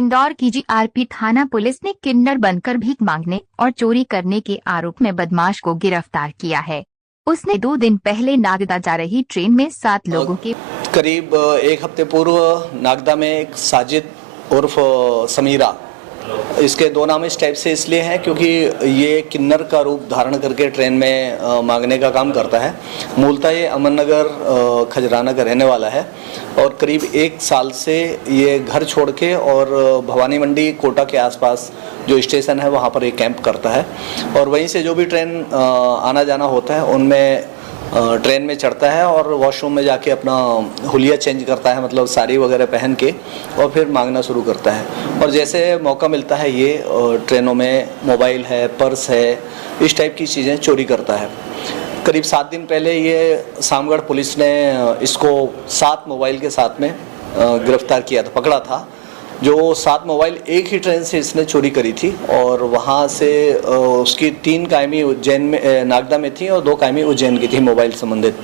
इंदौर की जीआरपी थाना पुलिस ने किन्नर बनकर भीख मांगने और चोरी करने के आरोप में बदमाश को गिरफ्तार किया है। उसने 2 दिन पहले नागदा जा रही ट्रेन में 7 लोगों के करीब एक हफ्ते पूर्व नागदा में एक साजिद उर्फ समीरा, इसके 2 नाम इस टाइप से इसलिए हैं क्योंकि ये किन्नर का रूप धारण करके ट्रेन में मांगने का काम करता है। मूलतः ये अमननगर खजराना का रहने वाला है और करीब 1 साल से ये घर छोड़ के और भवानी मंडी कोटा के आसपास जो स्टेशन है वहाँ पर एक कैंप करता है और वहीं से जो भी ट्रेन आना जाना होता है उनमें ट्रेन में चढ़ता है और वॉशरूम में जाके अपना हुलिया चेंज करता है, मतलब साड़ी वगैरह पहन के, और फिर मांगना शुरू करता है। और जैसे मौका मिलता है ये ट्रेनों में मोबाइल है, पर्स है, इस टाइप की चीज़ें चोरी करता है। करीब 7 दिन पहले ये सामगढ़ पुलिस ने इसको 7 मोबाइल के साथ में गिरफ्तार किया था, पकड़ा था। जो 7 मोबाइल एक ही ट्रेन से इसने चोरी करी थी और वहाँ से उसकी 3 कायमी उज्जैन में नागदा में थी और 2 कायमी उज्जैन की थी मोबाइल संबंधित।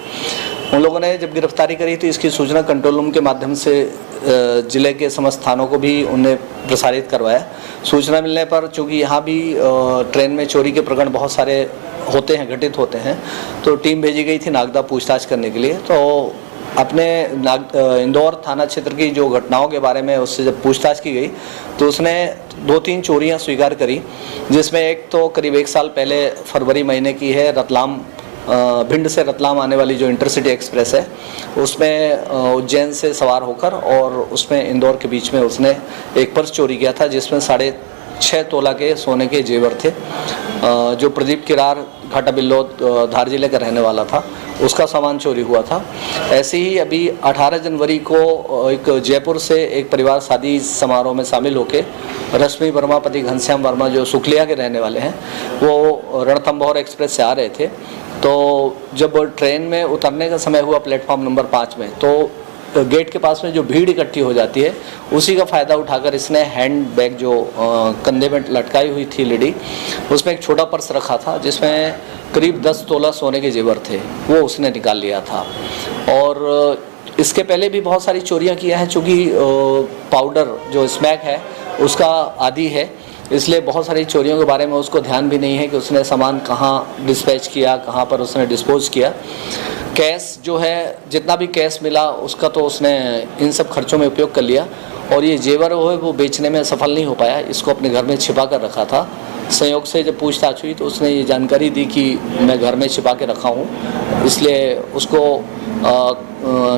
उन लोगों ने जब गिरफ्तारी करी तो इसकी सूचना कंट्रोल रूम के माध्यम से जिले के समस्त थानों को भी उन्हें प्रसारित करवाया। सूचना मिलने पर चूँकि यहाँ भी ट्रेन में चोरी के प्रकरण बहुत सारे होते हैं, घटित होते हैं, तो टीम भेजी गई थी नागदा पूछताछ करने के लिए। तो अपने इंदौर थाना क्षेत्र की जो घटनाओं के बारे में उससे जब पूछताछ की गई तो उसने 2-3 चोरियां स्वीकार करी, जिसमें एक तो करीब 1 साल पहले फरवरी महीने की है। रतलाम भिंड से रतलाम आने वाली जो इंटरसिटी एक्सप्रेस है उसमें उज्जैन से सवार होकर और उसमें इंदौर के बीच में उसने एक पर्स चोरी किया था जिसमें 6.5 तोला के सोने के जेवर थे। जो प्रदीप किरार घाटा बिल्लोद धार जिले का रहने वाला था, उसका सामान चोरी हुआ था। ऐसे ही अभी 18 जनवरी को एक जयपुर से एक परिवार शादी समारोह में शामिल होकर रश्मि वर्मा पति घनश्याम वर्मा जो सुखलिया के रहने वाले हैं, वो रणथंभौर एक्सप्रेस से आ रहे थे। तो जब ट्रेन में उतरने का समय हुआ प्लेटफॉर्म नंबर 5 में, तो गेट के पास में जो भीड़ इकट्ठी हो जाती है उसी का फ़ायदा उठाकर इसने हैंड बैग जो कंधे में लटकाई हुई थी लेडी, उसमें एक छोटा पर्स रखा था जिसमें करीब 10 तोला सोने के जेवर थे, वो उसने निकाल लिया था। और इसके पहले भी बहुत सारी चोरियां किया है, चूँकि पाउडर जो स्मैक है उसका आदी है, इसलिए बहुत सारी चोरियों के बारे में उसको ध्यान भी नहीं है कि उसने सामान कहाँ डिस्पैच किया, कहाँ पर उसने डिस्पोज किया। कैश जो है, जितना भी कैश मिला उसका तो उसने इन सब खर्चों में उपयोग कर लिया और ये जेवर वो बेचने में सफल नहीं हो पाया, इसको अपने घर में छिपा कर रखा था। संयोग से जब पूछताछ हुई तो उसने ये जानकारी दी कि मैं घर में छिपा के रखा हूँ, इसलिए उसको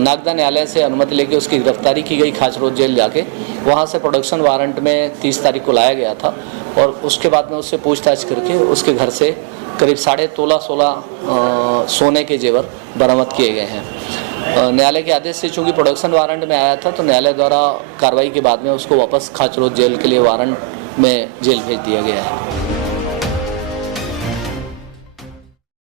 नागदा न्यायालय से अनुमति लेके उसकी गिरफ्तारी की गई खाचरोद जेल जाके। वहाँ से प्रोडक्शन वारंट में 30 तारीख को लाया गया था और उसके बाद में उससे पूछताछ करके उसके घर से करीब 16.5 तोला सोने के जेवर बरामद किए गए हैं। न्यायालय के आदेश से चूँकि प्रोडक्शन वारंट में आया था तो न्यायालय द्वारा कार्रवाई के बाद में उसको वापस खाचरोद जेल के लिए वारंट में जेल भेज दिया गया है।